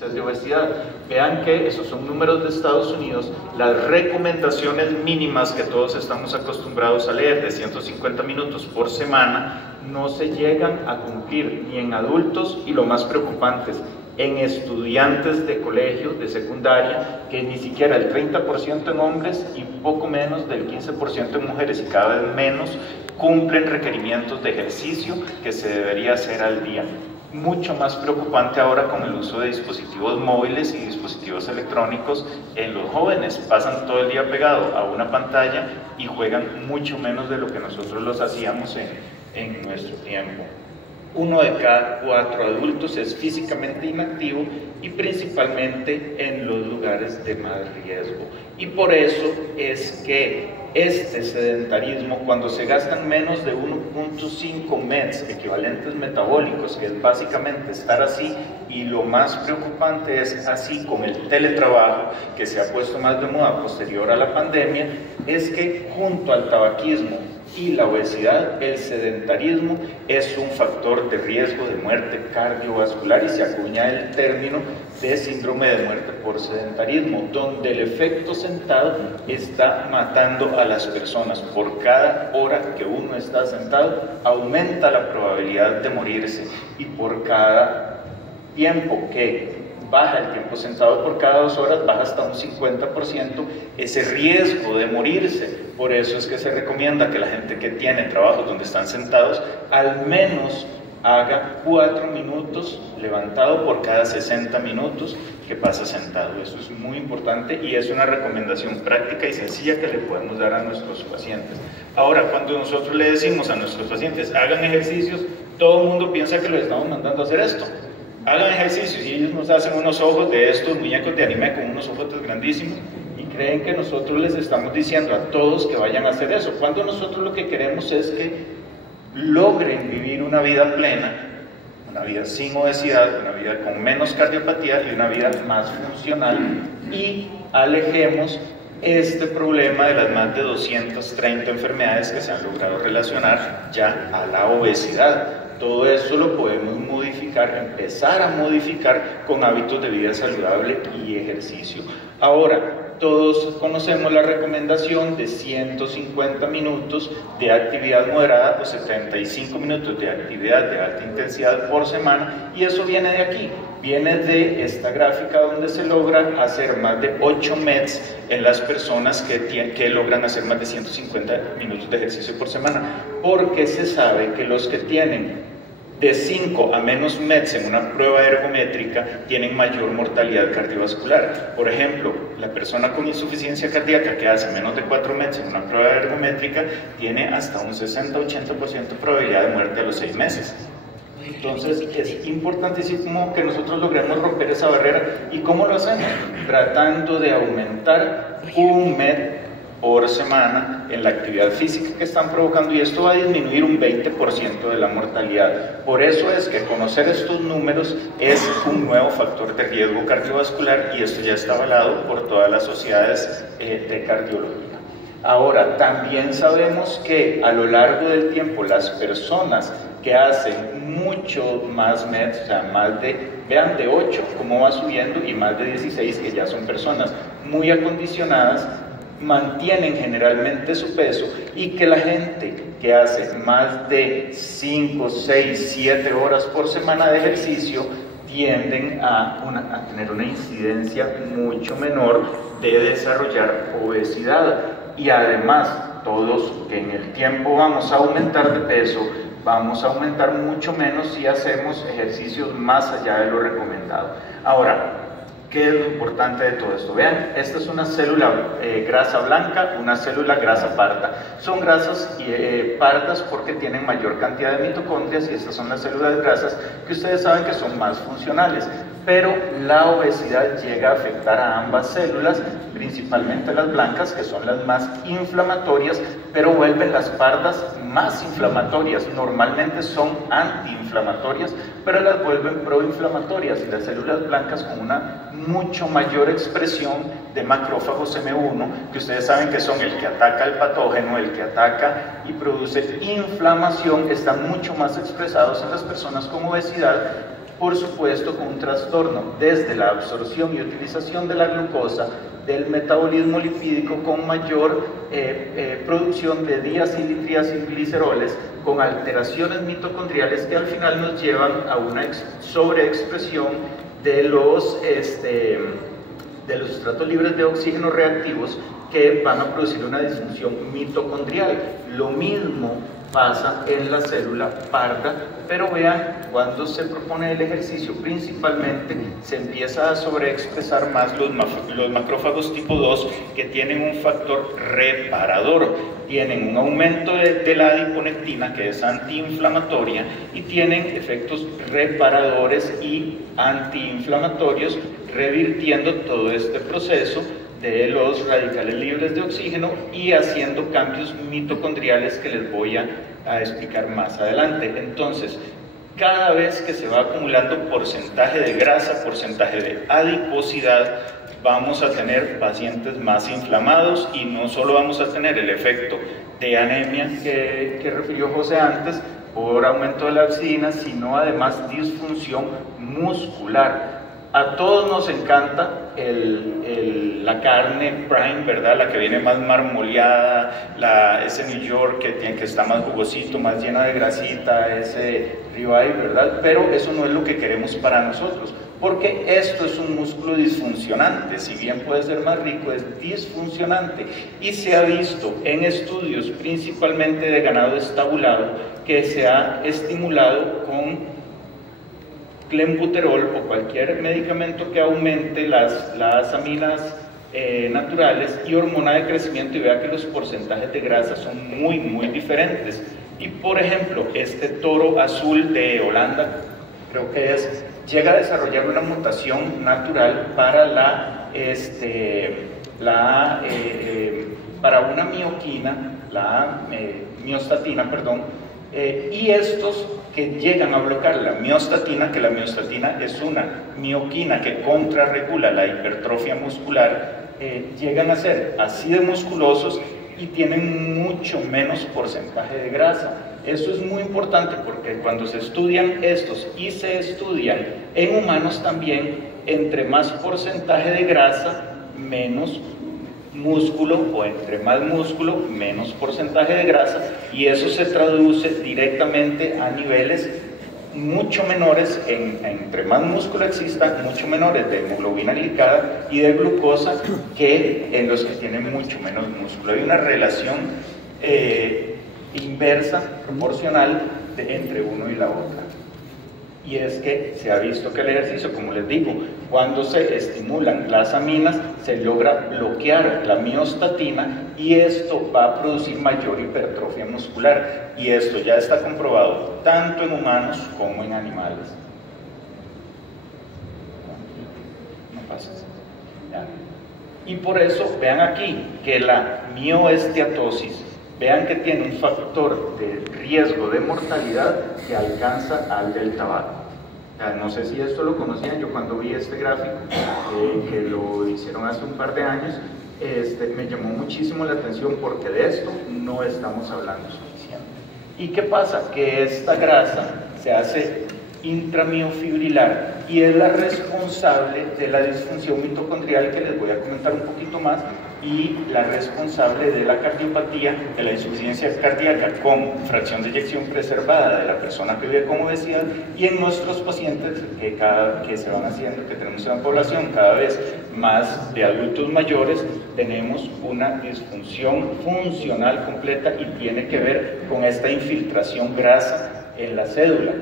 de obesidad. Vean que esos son números de Estados Unidos, las recomendaciones mínimas que todos estamos acostumbrados a leer de 150 minutos por semana no se llegan a cumplir ni en adultos y lo más preocupante es en estudiantes de colegio, de secundaria, que ni siquiera el 30% en hombres y poco menos del 15% en mujeres y cada vez menos cumplen requerimientos de ejercicio que se debería hacer al día. Mucho más preocupante ahora con el uso de dispositivos móviles y dispositivos electrónicos en los jóvenes. Pasan todo el día pegado a una pantalla y juegan mucho menos de lo que nosotros los hacíamos en nuestro tiempo. 1 de cada 4 adultos es físicamente inactivo y principalmente en los lugares de más riesgo. Y por eso es que este sedentarismo, cuando se gastan menos de 1.5 METs, equivalentes metabólicos, que es básicamente estar así, y lo más preocupante es así con el teletrabajo, que se ha puesto más de moda posterior a la pandemia, es que junto al tabaquismo y la obesidad, el sedentarismo es un factor de riesgo de muerte cardiovascular y se acuña el término de síndrome de muerte por sedentarismo, donde el efecto sentado está matando a las personas. Por cada hora que uno está sentado, aumenta la probabilidad de morirse, y por cada tiempo que baja el tiempo sentado, por cada 2 horas baja hasta un 50% ese riesgo de morirse. Por eso es que se recomienda que la gente que tiene trabajos donde están sentados al menos haga 4 minutos levantado por cada 60 minutos que pasa sentado. Eso es muy importante y es una recomendación práctica y sencilla que le podemos dar a nuestros pacientes. Ahora, cuando nosotros le decimos a nuestros pacientes hagan ejercicios, todo el mundo piensa que los estamos mandando a hacer esto. Hagan ejercicios, y ellos nos hacen unos ojos de estos muñecos de anime con unos ojos grandísimos y creen que nosotros les estamos diciendo a todos que vayan a hacer eso, cuando nosotros lo que queremos es que logren vivir una vida plena, una vida sin obesidad, una vida con menos cardiopatía y una vida más funcional, y alejemos este problema de las más de 230 enfermedades que se han logrado relacionar ya a la obesidad. Todo eso lo podemos modificar, empezar a modificar con hábitos de vida saludable y ejercicio. Ahora, todos conocemos la recomendación de 150 minutos de actividad moderada o 75 minutos de actividad de alta intensidad por semana, y eso viene de aquí, viene de esta gráfica donde se logra hacer más de 8 METs en las personas que logran hacer más de 150 minutos de ejercicio por semana, porque se sabe que los que tienen de 5 a menos METs en una prueba ergométrica tienen mayor mortalidad cardiovascular. Por ejemplo, la persona con insuficiencia cardíaca que hace menos de 4 METs en una prueba ergométrica tiene hasta un 60-80% de probabilidad de muerte a los 6 meses. Entonces es importantísimo que nosotros logremos romper esa barrera. ¿Y cómo lo hacemos? Tratando de aumentar 1 MET por semana en la actividad física que están provocando, y esto va a disminuir un 20% de la mortalidad. Por eso es que conocer estos números es un nuevo factor de riesgo cardiovascular, y esto ya está avalado por todas las sociedades de cardiología. Ahora, también sabemos que a lo largo del tiempo las personas que hacen mucho más METs, o sea, más de, vean, de 8 cómo va subiendo, y más de 16, que ya son personas muy acondicionadas, mantienen generalmente su peso, y que la gente que hace más de 5, 6, 7 horas por semana de ejercicio tienden a tener una incidencia mucho menor de desarrollar obesidad. Y además, todos que en el tiempo vamos a aumentar de peso, vamos a aumentar mucho menos si hacemos ejercicios más allá de lo recomendado. Ahora, ¿qué es lo importante de todo esto? Vean, esta es una célula grasa blanca, una célula grasa parda. Son grasas pardas porque tienen mayor cantidad de mitocondrias, y estas son las células grasas que ustedes saben que son más funcionales. Pero la obesidad llega a afectar a ambas células, principalmente las blancas, que son las más inflamatorias, pero vuelven las pardas más inflamatorias. Normalmente son antiinflamatorias, pero las vuelven proinflamatorias, y las células blancas con una mucho mayor expresión de macrófagos M1, que ustedes saben que son el que ataca el patógeno, el que ataca y produce inflamación, están mucho más expresados en las personas con obesidad por supuesto con un trastorno desde la absorción y utilización de la glucosa, del metabolismo lipídico con mayor producción de diaciltriacilgliceroles, con alteraciones mitocondriales que al final nos llevan a una sobreexpresión de los estratos libres de oxígeno reactivos que van a producir una disfunción mitocondrial. Lo mismo pasa en la célula parda, pero vean, cuando se propone el ejercicio principalmente se empieza a sobreexpresar más los macrófagos tipo 2, que tienen un factor reparador, tienen un aumento de la adiponectina, que es antiinflamatoria, y tienen efectos reparadores y antiinflamatorios, revirtiendo todo este proceso de los radicales libres de oxígeno y haciendo cambios mitocondriales que les voy a explicar más adelante. Entonces, cada vez que se va acumulando porcentaje de grasa, porcentaje de adiposidad, vamos a tener pacientes más inflamados, y no solo vamos a tener el efecto de anemia que refirió José antes por aumento de la abscina, sino además disfunción muscular. A todos nos encanta la carne prime, ¿verdad? La que viene más marmoleada, ese New York que está más jugosito, más llena de grasita, ese ribeye, ¿verdad? Pero eso no es lo que queremos para nosotros, porque esto es un músculo disfuncionante. Si bien puede ser más rico, es disfuncionante, y se ha visto en estudios principalmente de ganado estabulado que se ha estimulado con clenbuterol o cualquier medicamento que aumente las aminas naturales y hormona de crecimiento, y vea que los porcentajes de grasa son muy diferentes. Y por ejemplo, este toro azul de Holanda, creo que llega a desarrollar una mutación natural para para una mioquina, la miostatina, perdón, y estos que llegan a bloquear la miostatina, que la miostatina es una mioquina que contrarregula la hipertrofia muscular, llegan a ser así de musculosos y tienen mucho menos porcentaje de grasa. Eso es muy importante, porque cuando se estudian estos, y se estudian en humanos también, entre más porcentaje de grasa, menos músculo, o entre más músculo, menos porcentaje de grasa, y eso se traduce directamente a niveles mucho menores, entre más músculo exista, mucho menores de hemoglobina glicada y de glucosa que en los que tienen mucho menos músculo. Hay una relación inversa, proporcional, entre uno y la otra. Y es que se ha visto que el ejercicio, como les digo, cuando se estimulan las aminas, se logra bloquear la miostatina, y esto va a producir mayor hipertrofia muscular. Y esto ya está comprobado tanto en humanos como en animales. No pasa. Y por eso, vean aquí que la mioesteatosis, vean que tiene un factor de riesgo de mortalidad que alcanza al del tabaco. No sé si esto lo conocían. Yo cuando vi este gráfico, que lo hicieron hace un par de años, me llamó muchísimo la atención, porque de esto no estamos hablando suficiente. ¿Y qué pasa? Que esta grasa se hace intramiofibrilar y es la responsable de la disfunción mitocondrial, que les voy a comentar un poquito más, y la responsable de la cardiopatía, de la insuficiencia cardíaca con fracción de eyección preservada de la persona que vive con obesidad, y en nuestros pacientes que se van haciendo, que tenemos una población cada vez más de adultos mayores, tenemos una disfunción funcional completa, y tiene que ver con esta infiltración grasa en la célula.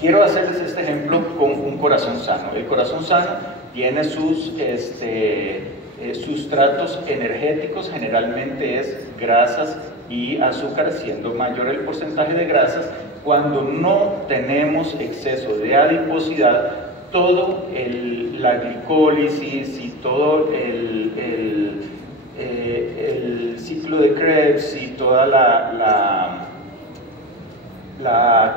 Quiero hacerles este ejemplo con un corazón sano. El corazón sano tiene sus sustratos energéticos, generalmente es grasas y azúcar, siendo mayor el porcentaje de grasas. Cuando no tenemos exceso de adiposidad, todo la glicólisis y todo el ciclo de Krebs y toda la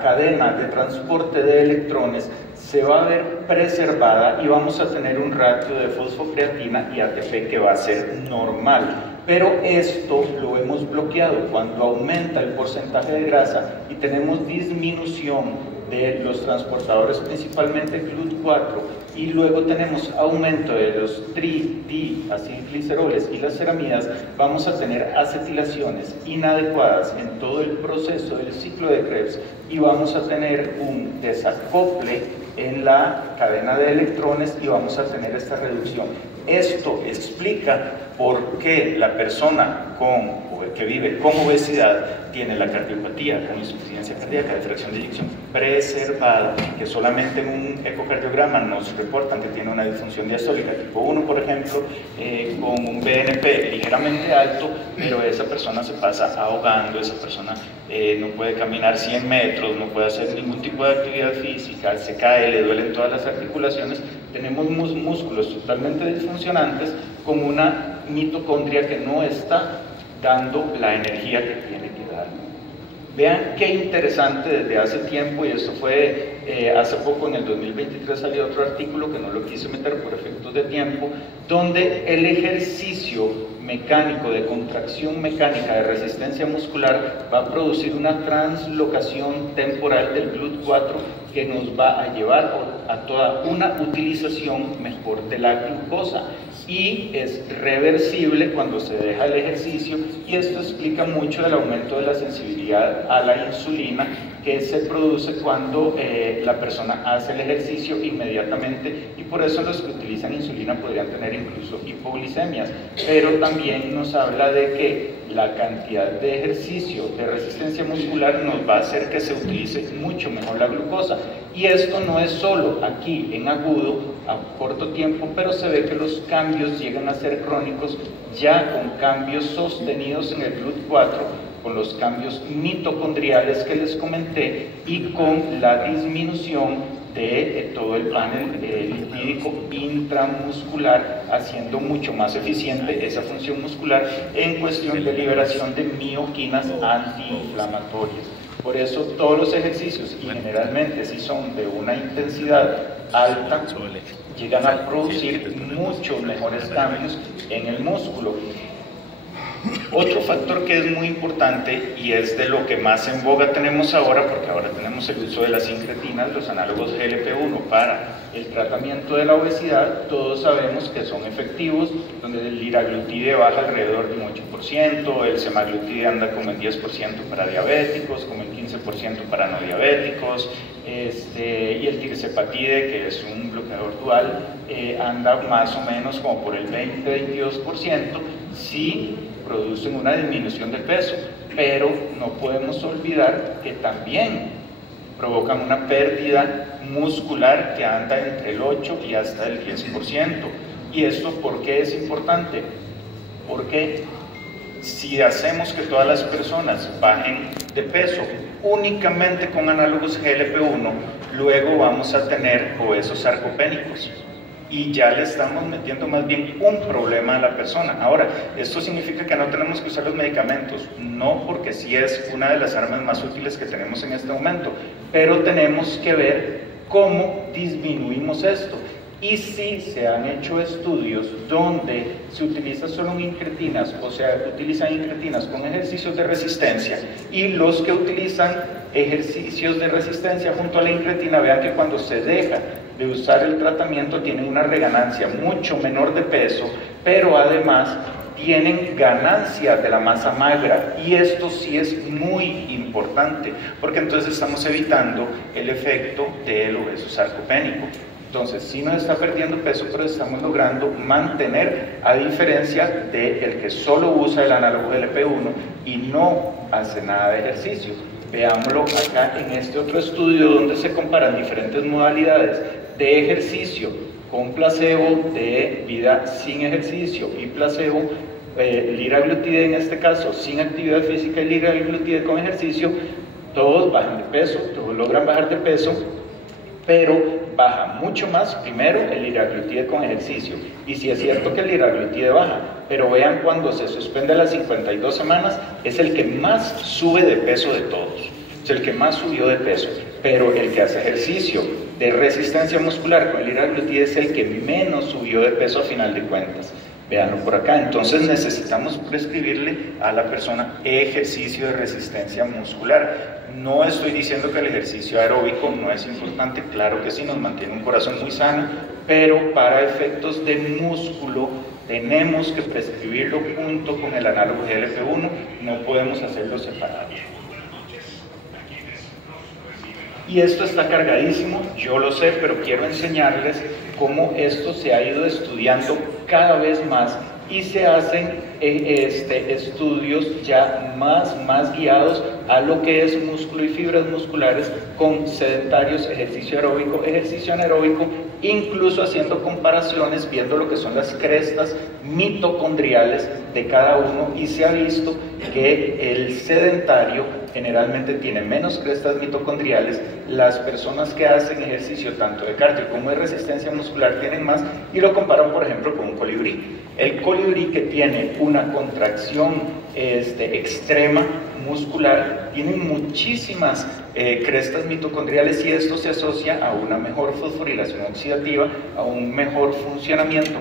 cadena de transporte de electrones se va a ver preservada, y vamos a tener un ratio de fosfocreatina y ATP que va a ser normal. pero esto lo hemos bloqueado cuando aumenta el porcentaje de grasa y tenemos disminución de los transportadores, principalmente GLUT4, y luego tenemos aumento de los tri-di-acilgliceroles y las ceramidas, vamos a tener acetilaciones inadecuadas en todo el proceso del ciclo de Krebs y vamos a tener un desacople en la cadena de electrones y vamos a tener esta reducción. Esto explica por qué la persona que vive con obesidad tiene la cardiopatía, con insuficiencia cardíaca de fracción de eyección preservada, que solamente en un ecocardiograma nos reportan que tiene una disfunción diastólica tipo 1, por ejemplo, con un BNP ligeramente alto, pero esa persona se pasa ahogando, esa persona no puede caminar 100 metros, no puede hacer ningún tipo de actividad física, se cae, le duelen todas las articulaciones. Tenemos músculos totalmente disfuncionantes con una mitocondria que no está dando la energía que tiene que dar. Vean qué interesante desde hace tiempo, y esto fue hace poco, en el 2023 salió otro artículo que no lo quise meter por efectos de tiempo, donde el ejercicio mecánico de contracción mecánica de resistencia muscular va a producir una translocación temporal del GLUT4 que nos va a llevar a toda una utilización mejor de la glucosa, y es reversible cuando se deja el ejercicio, y esto explica mucho el aumento de la sensibilidad a la insulina que se produce cuando la persona hace el ejercicio inmediatamente, y por eso los que utilizan insulina podrían tener incluso hipoglicemias. Pero también nos habla de que la cantidad de ejercicio de resistencia muscular nos va a hacer que se utilice mucho mejor la glucosa, y esto no es solo aquí en agudo a corto tiempo, pero se ve que los cambios llegan a ser crónicos ya con cambios sostenidos en el GLUT4, con los cambios mitocondriales que les comenté y con la disminución de todo el panel lipídico intramuscular, haciendo mucho más eficiente esa función muscular en cuestión de liberación de mioquinas antiinflamatorias. Por eso todos los ejercicios, y generalmente si son de una intensidad alta, llegan a producir muchos mejores cambios en el músculo. Otro factor que es muy importante, y es de lo que más en boga tenemos ahora, porque ahora tenemos el uso de las incretinas, los análogos GLP-1 para el tratamiento de la obesidad, todos sabemos que son efectivos, donde el liraglutide baja alrededor de un 8%, el semaglutide anda como en 10% para diabéticos, como en 15% para no diabéticos, y el tirzepatide, que es un bloqueador dual, anda más o menos como por el 20-22%, sí producen una disminución de peso, pero no podemos olvidar que también provocan una pérdida muscular que anda entre el 8 y hasta el 10%. ¿Y esto por qué es importante? Porque si hacemos que todas las personas bajen de peso únicamente con análogos GLP-1, luego vamos a tener obesos sarcopénicos, y ya le estamos metiendo más bien un problema a la persona. Ahora, ¿esto significa que no tenemos que usar los medicamentos? No, porque sí es una de las armas más útiles que tenemos en este momento, pero tenemos que ver cómo disminuimos esto. Y sí se han hecho estudios donde se utiliza solo incretinas, o sea, utilizan incretinas con ejercicios de resistencia, y los que utilizan ejercicios de resistencia junto a la incretina, vean que cuando se deja de usar el tratamiento tienen una reganancia mucho menor de peso, pero además tienen ganancia de la masa magra, y esto sí es muy importante, porque entonces estamos evitando el efecto del obeso sarcopénico. Entonces, sí nos está perdiendo peso, pero estamos logrando mantener, a diferencia del que solo usa el análogo GLP-1 y no hace nada de ejercicio. Veámoslo acá en este otro estudio donde se comparan diferentes modalidades de ejercicio con placebo, de vida sin ejercicio y placebo, liraglutide en este caso sin actividad física y liraglutide con ejercicio. Todos bajan de peso, todos logran bajar de peso, pero baja mucho más primero el liraglutide con ejercicio. Y sí es cierto que el liraglutide baja, pero vean, cuando se suspende a las 52 semanas es el que más sube de peso de todos, es el que más subió de peso, pero el que hace ejercicio de resistencia muscular con el liraglutide es el que menos subió de peso a final de cuentas. Véanlo por acá. Entonces necesitamos prescribirle a la persona ejercicio de resistencia muscular. No estoy diciendo que el ejercicio aeróbico no es importante, claro que sí, nos mantiene un corazón muy sano, pero para efectos de músculo tenemos que prescribirlo junto con el análogo GLP-1, no podemos hacerlo separado. Y esto está cargadísimo, yo lo sé, pero quiero enseñarles cómo esto se ha ido estudiando cada vez más y se hacen estudios ya más guiados a lo que es músculo y fibras musculares con sedentarios, ejercicio anaeróbico, incluso haciendo comparaciones, viendo lo que son las crestas mitocondriales de cada uno, y se ha visto que el sedentario generalmente tiene menos crestas mitocondriales, las personas que hacen ejercicio tanto de cardio como de resistencia muscular tienen más, y lo comparan por ejemplo con un colibrí. El colibrí, que tiene una contracción extrema muscular, tiene muchísimas crestas mitocondriales, y esto se asocia a una mejor fosforilación oxidativa, a un mejor funcionamiento